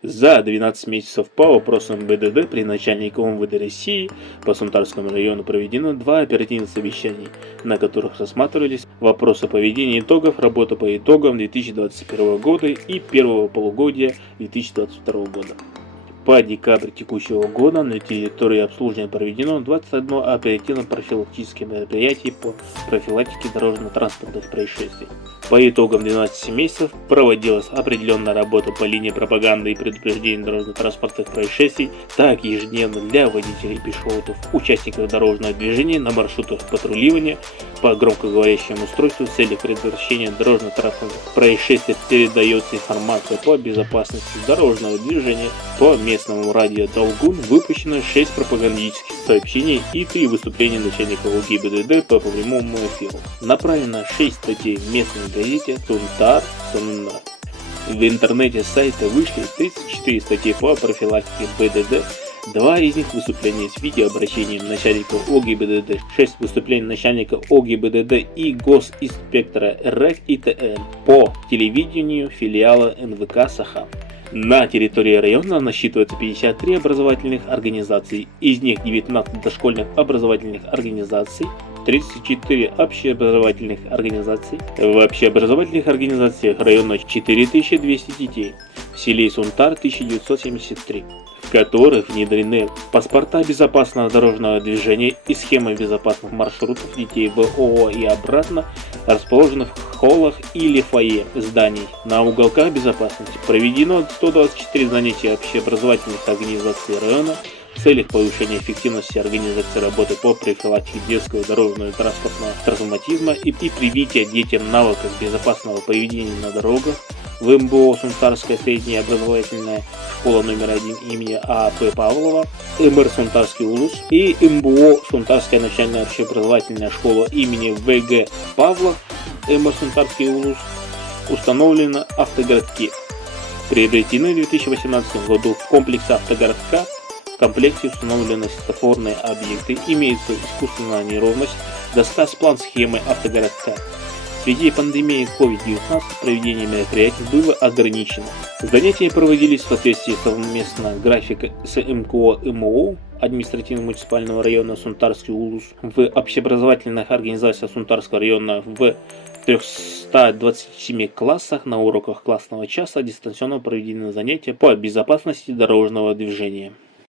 За 12 месяцев по вопросам БДД при начальнике МВД России по Сунтарскому району проведено 2 оперативных совещаний, на которых рассматривались вопросы поведения итогов работы по итогам 2021 года и первого полугодия 2022 года. По декабрь текущего года на территории обслуживания проведено 21 оперативно-профилактическое мероприятие по профилактике дорожно-транспортных происшествий. По итогам 12 месяцев проводилась определенная работа по линии пропаганды и предупреждения дорожно-транспортных происшествий, так ежедневно для водителей и пешеходов, участников дорожного движения на маршрутах патрулирования по громкоговорящему устройству в целях предотвращения дорожно-транспортных происшествий передается информация по безопасности дорожного движения. По местному радио Долгун выпущено 6 пропагандических сообщений и 3 выступления начальника ГИБДД по прямому эфиру. Направлено 6 статей в местной газете Сунтар. В интернете сайта вышли 34 статьи по профилактике БДД, 2 из них выступления с видеообращением начальника ОГИБДД, 6 выступлений начальника ОГИБДД и госинспектора РЭК ИТН по телевидению филиала НВК Саха. На территории района насчитывается 53 образовательных организаций, из них 19 дошкольных образовательных организаций, 34 общеобразовательных организаций. В общеобразовательных организациях района 4200 детей, в селе Сунтар 1973, в которых внедрены паспорта безопасного дорожного движения и схемы безопасных маршрутов детей в ООО и обратно, расположенных в холлах или фойе зданий. На уголках безопасности проведено 124 занятия общеобразовательных организаций района в целях повышения эффективности организации работы по профилактике детского дорожного и транспортного травматизма и привития детям навыков безопасного поведения на дорогах. В МБО Сунтарская средняя образовательная школа номер 1 имени А.П. Павлова, МР Сунтарский УЛУС и МБО Сунтарская начальная общеобразовательная школа имени В.Г. Павлов, МР Сунтарский УЛУС, установлено автогородки. Приобретены в 2018 году в комплексе автогородка. В комплекте установлены светофорные объекты, имеется искусственная неровность, доска с план-схемой автогородка. В связи пандемии COVID-19 проведение мероприятий было ограничено. Занятия проводились в соответствии совместно графика с МКО МО административно-муниципального района Сунтарский УЛУС в общеобразовательных организациях Сунтарского района в 327 классах на уроках классного часа дистанционно проведены занятия по безопасности дорожного движения.